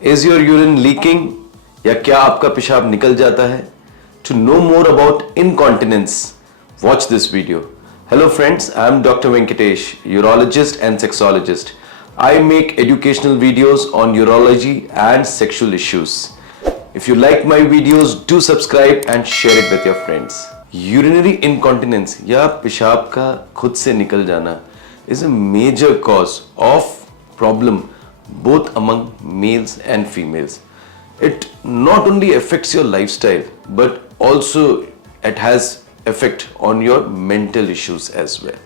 Is your urine leaking? या क्या आपका पेशाब निकल जाता है? To know more about incontinence, watch this video. Hello friends, I am Dr. Venkatesh, urologist and sexologist. I make educational videos on urology and sexual issues. If you like my videos, do subscribe and share it with your friends. Urinary incontinence या पेशाब का खुद से निकल जाना is a major cause of problem both among males and females. It not only affects your lifestyle but also it has effect on your mental issues as well.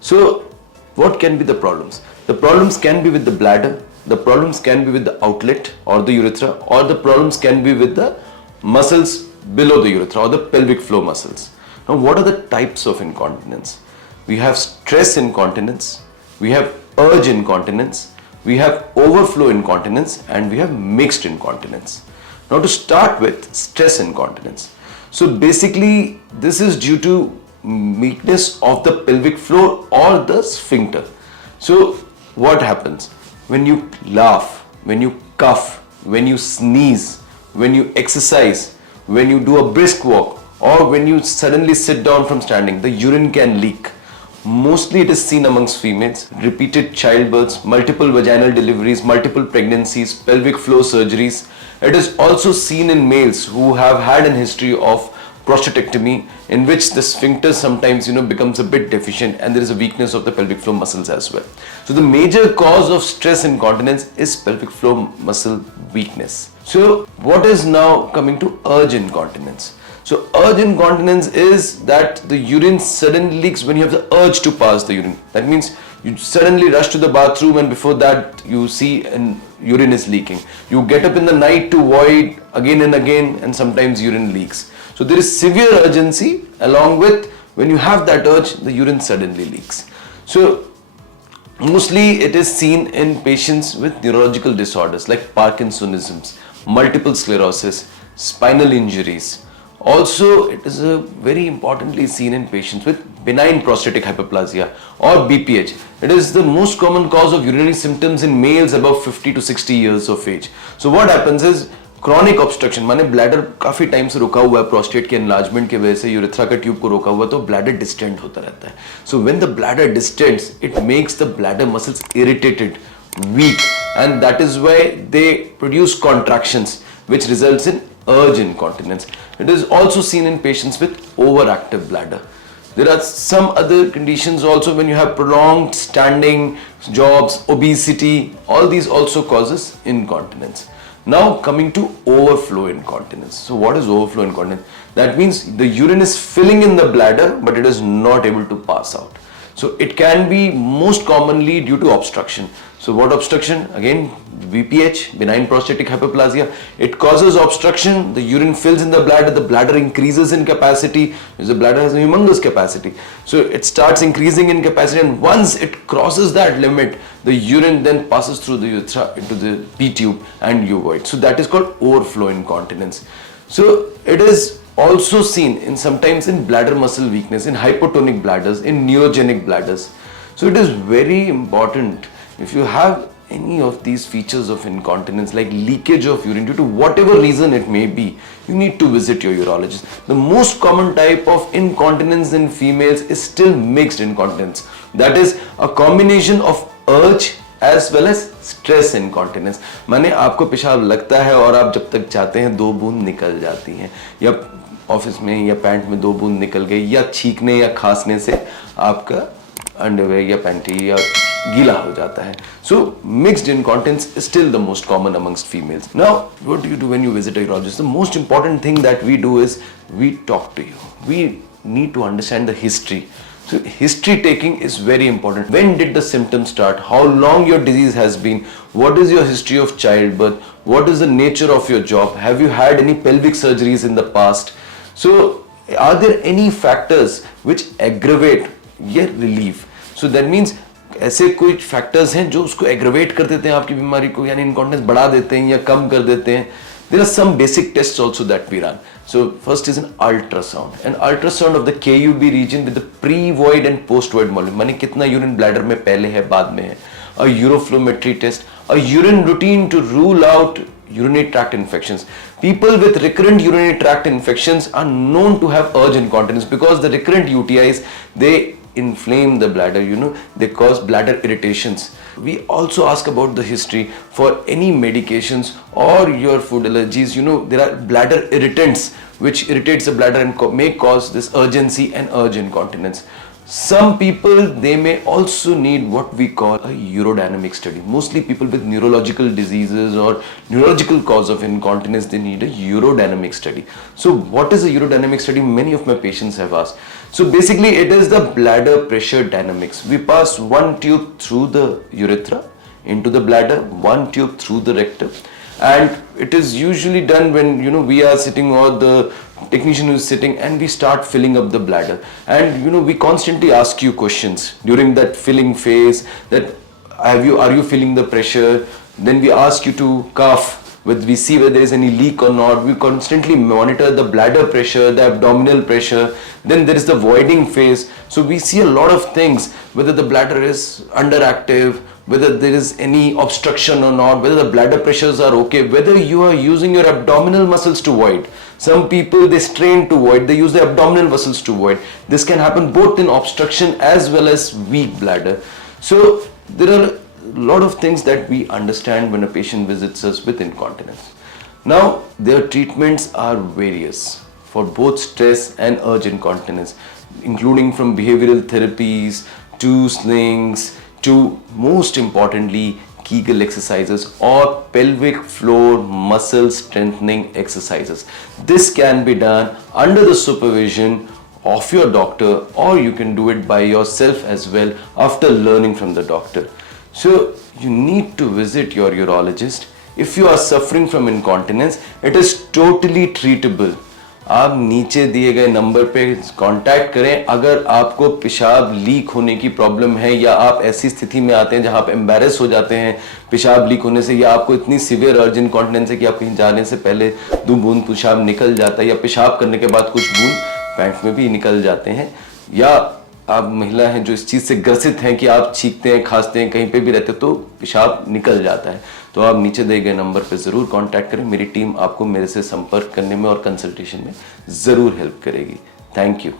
So what can be the problems? The problems can be with the bladder, the problems can be with the outlet or the urethra, or the problems can be with the muscles below the urethra or the pelvic floor muscles. Now what are the types of incontinence? We have stress incontinence, we have urge incontinence, we have overflow incontinence, and we have mixed incontinence. Now to start with, stress incontinence. So basically this is due to weakness of the pelvic floor or the sphincter. So what happens? When you laugh, when you cough, when you sneeze, when you exercise, when you do a brisk walk, or when you suddenly sit down from standing, the urine can leak. Mostly it is seen amongst females. Repeated childbirths, multiple vaginal deliveries, multiple pregnancies, pelvic floor surgeries. It is also seen in males who have had an history of prostatectomy, in which the sphincter sometimes becomes a bit deficient and there is a weakness of the pelvic floor muscles as well. So the major cause of stress incontinence is pelvic floor muscle weakness. So what is now coming to urge incontinence? So urge incontinence is that the urine suddenly leaks when you have the urge to pass the urine. That means you suddenly rush to the bathroom and before that you see and urine is leaking. You get up in the night to void again and again and sometimes urine leaks. So there is severe urgency along with when you have that urge, the urine suddenly leaks. So mostly it is seen in patients with neurological disorders like Parkinsonism, multiple sclerosis, spinal injuries. Also, it is very importantly seen in patients with benign prostatic hyperplasia or BPH. It is the most common cause of urinary symptoms in males above 50 to 60 years of age. So what happens is chronic obstruction, माने bladder काफी time से रुका हुआ है prostate के enlargement की वजह से यूरेथ्रा का ट्यूब को रोका हुआ तो ब्लैडर डिस्टेंट होता रहता है. So when the bladder distends, it makes the bladder muscles irritated, weak, and that is why they produce contractions which results in urge incontinence. It is also seen in patients with overactive bladder. There are some other conditions also when you have prolonged standing jobs, obesity, all these also causes incontinence. Now coming to overflow incontinence. So what is overflow incontinence? That means the urine is filling in the bladder but it is not able to pass out. So it can be most commonly due to obstruction. So what obstruction? Again, BPH, benign prostatic hyperplasia. It causes obstruction, the urine fills in the bladder increases in capacity, because the bladder has a humongous capacity. So it starts increasing in capacity and once it crosses that limit, the urine then passes through the urethra into the P tube and ovoid. So that is called overflow incontinence. So it is also seen in sometimes in bladder muscle weakness, in hypotonic bladders, in neurogenic bladders. So it is very important, if you have any of these features of incontinence like leakage of urine due to whatever reason it may be, you need to visit your urologist. The most common type of incontinence in females is still mixed incontinence. That is a combination of urge as well as stress incontinence. माने आपको पेशाब लगता है और आप जब तक चाहते हैं 2 बूंद निकल जाती हैं, या ऑफिस में या पैंट में 2 बूंद निकल गई, या छींकने या खांसने से आपका अंडरवेयर या पैंटी या गीला हो जाता है. So mixed incontinence is still the most common amongst females. Now what do you do when you visit a urologist? The most important thing that we do is we talk to you. We need to understand the history. So history taking is very important. When did the symptoms start? How long your disease has been? What is your history of childbirth? What is the nature of your job? Have you had any pelvic surgeries in the past? So are there any factors which aggravate या relieve? So that means ऐसे कोई factors हैं जो उसको aggravate कर देते हैं आपकी बीमारी को, यानी इनकॉन्टिनेंस बढ़ा देते हैं या कम कर देते हैं. There are some basic tests also that we run. So first is an ultrasound of the KUB region with the pre-void and post-void volume. माने कितना यूरिन ब्लैडर में पहले है बाद में है. A uroflowmetry test, a urine routine to rule out urinary tract infections. People with recurrent urinary tract infections are known to have urge incontinence because the recurrent UTIs, they inflame the bladder, they cause bladder irritations. We also ask about the history for any medications or your food allergies. There are bladder irritants which irritates the bladder and may cause this urgency and urge incontinence. Some people, they may also need what we call a urodynamic study. Mostly people with neurological diseases or neurological cause of incontinence, they need a urodynamic study. So what is a urodynamic study? Many of my patients have asked. So basically it is the bladder pressure dynamics. We pass one tube through the urethra into the bladder, one tube through the rectum, and it is usually done when we are sitting or the technician is sitting, and we start filling up the bladder, and we constantly ask you questions during that filling phase, that are you feeling the pressure. Then we ask you to cough, we see whether there is any leak or not. We constantly monitor the bladder pressure, the abdominal pressure. Then there is the voiding phase. So we see a lot of things, whether the bladder is underactive, whether there is any obstruction or not, whether the bladder pressures are okay, whether you are using your abdominal muscles to void. Some people, they strain to void, they use the abdominal muscles to void. This can happen both in obstruction as well as weak bladder. So there are a lot of things that we understand when a patient visits us with incontinence. Now, their treatments are various for both stress and urge incontinence, including from behavioral therapies to slings to, most importantly, Kegel exercises or pelvic floor muscle strengthening exercises. This can be done under the supervision of your doctor, or you can do it by yourself as well after learning from the doctor. So you need to visit your urologist. If you are suffering from incontinence, it is totally treatable. आप नीचे दिए गए number पे contact करें अगर आपको पेशाब leak होने की प्रॉब्लम है, या आप ऐसी स्थिति में आते हैं जहां आप एम्बैरेस हो जाते हैं पेशाब लीक होने से, या आपको इतनी सीवियर अर्ज इनकॉन्टिनेंस है कि आप कहीं जाने से पहले 2 बूंद पेशाब निकल जाता है, या पेशाब करने के बाद कुछ बूंद पैंट में भी निकल जाते हैं, या आप महिला हैं जो इस चीज़ से ग्रसित हैं कि आप छींकते हैं, खांसते हैं, कहीं पे भी रहते तो पेशाब निकल जाता है, तो आप नीचे दिए गए नंबर पे ज़रूर कांटेक्ट करें. मेरी टीम आपको मेरे से संपर्क करने में और कंसल्टेशन में ज़रूर हेल्प करेगी. Thank you.